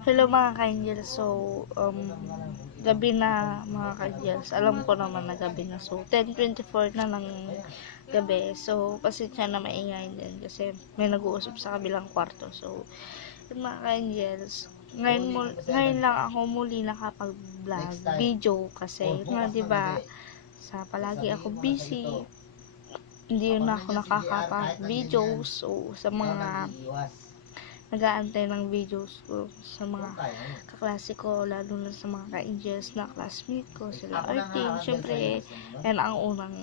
Hello mga ka-angels. So, gabi na mga ka-angels. Alam ko naman na gabi na. So, 10:24 na ng gabi. So, pasensya na maingay din kasi may nag-uusap sa kabilang kwarto. So, yun mga ka-angels. Ngayon lang ako muli nakapag-vlog video kasi nga diba sa palagi ako busy, hindi na ako nakakapag-videos. So, sa mga nag-aantay ng videos ko sa mga kaklase ko, lalo na sa mga ka-angels na classmate ko, sila Artin. Siyempre, yan ang unang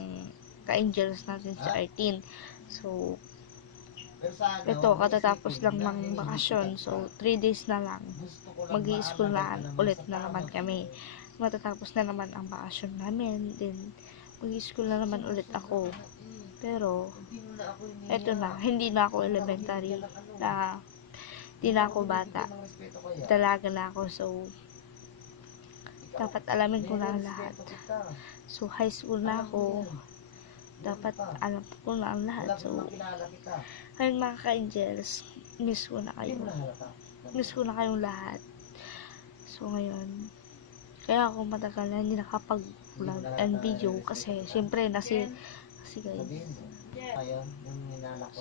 ka-angels natin sa Artin. So, ito, katatapos lang ng bakasyon. So, 3 days na lang. Mag-i-school na ulit na naman kami. Matatapos na naman ang bakasyon namin. Then, mag-i-school na naman ulit ako. Pero, eto na, hindi na ako elementary na di na ako bata. Dalaga na ako. So, dapat alamin ko na ang lahat. So, high school na ako. Dapat alam ko na ang lahat. So, ayun mga ka-angels, miss ko na kayo. Miss ko na kayong lahat. So, ngayon, kaya ako matagal na hindi nakapag-vlog and video kasi, syempre, kasi guys.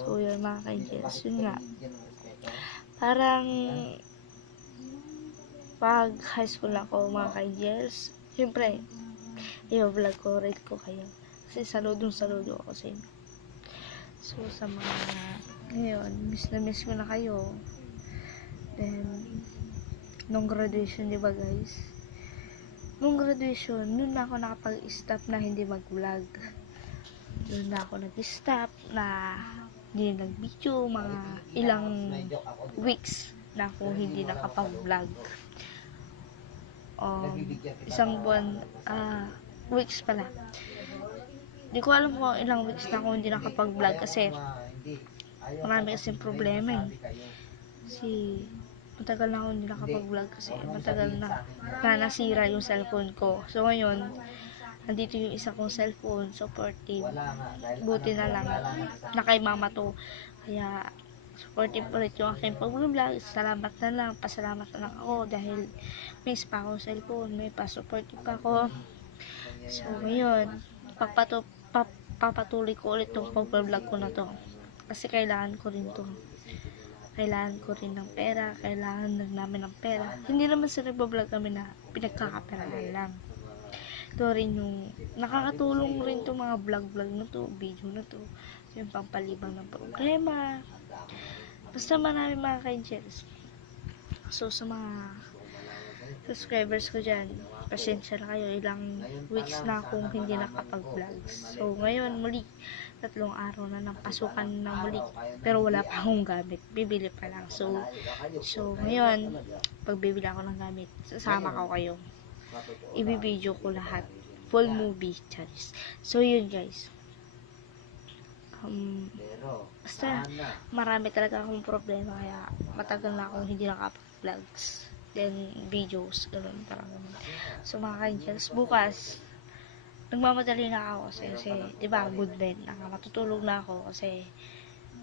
So, yun mga ka-angels, yun nga. Parang pag high school ako mga ka-angels, syempre i-vlog ko, rate ko kayo kasi saludo ako sa inyo. So sa mga ngayon, miss ko na kayo. Then nung graduation, diba guys, nung graduation, nun na ako nakapag-stop na hindi mag-vlog. Nun na ako nag-stop na hindi nag-video, mga ilang weeks na ako hindi nakapag-vlog. Isang buwan, weeks pala. Hindi ko alam kung ilang weeks na ako hindi nakapag-vlog kasi marami kasing problema eh. Matagal na ako hindi nakapag-vlog kasi matagal na nasira yung cellphone ko. So ngayon, nandito yung isa kong cellphone, supportive. Buti na lang na kay mama to. Kaya supportive ulit yung aking pag-vlog. Salamat na lang, pasalamat na lang ako dahil may pa akong cellphone, may pa-supportive pa ako. So ngayon, papatuloy ko ulit tong pag-vlog ko na to kasi kailangan ko rin ng pera, kailangan namin ng pera. Hindi naman sa nagbablog kami na pinagkakaperahan lang. Ito rin yung nakakatulong rin itong mga vlog na to, video na to, yung pampalibang ng problema. Basta marami mga ka-angels. So sa mga subscribers ko dyan, pasensya na kayo, ilang weeks na akong hindi nakapag-vlogs. So ngayon muli, 3 araw na ng pasukan na muli, pero wala pa akong gamit, bibili pa lang. So ngayon, pag bibili ako ng gamit, sasama ko kayo, ibibideo ko lahat, full movie charis. So yun guys, basta marami talaga akong problema, kaya matagal na akong hindi nakapag-vlogs, then videos, ganoon talaga. So mga ka-angels, bukas nagmamadali na ako kasi diba, good night na, matutulog na ako kasi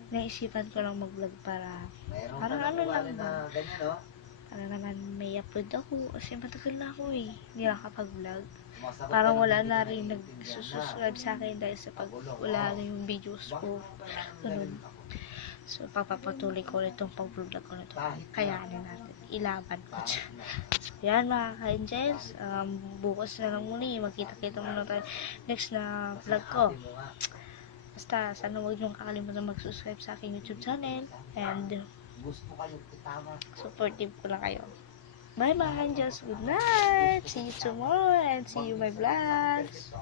naisipan ko lang mag-vlog para parang ano lang ba, para naman may upload ako kasi matagal na ako hindi nakapag-vlog. Parang wala na rin nag-subscribe sa akin dahil sa pag wala na yung videos ko, ganun. So papapatuloy ko ulit itong pag-vlog ko na ito, kayanin natin, ilaban ko dyan. So yan mga ka-angels, bukas na lang muli, magkita-kita muna tayo next na vlog ko. Basta sana huwag niyong kakalimutan mag-subscribe sa aking YouTube channel and supportive ko lang kayo. Bye mga ka-angels, good night, see you tomorrow and see you my vlogs.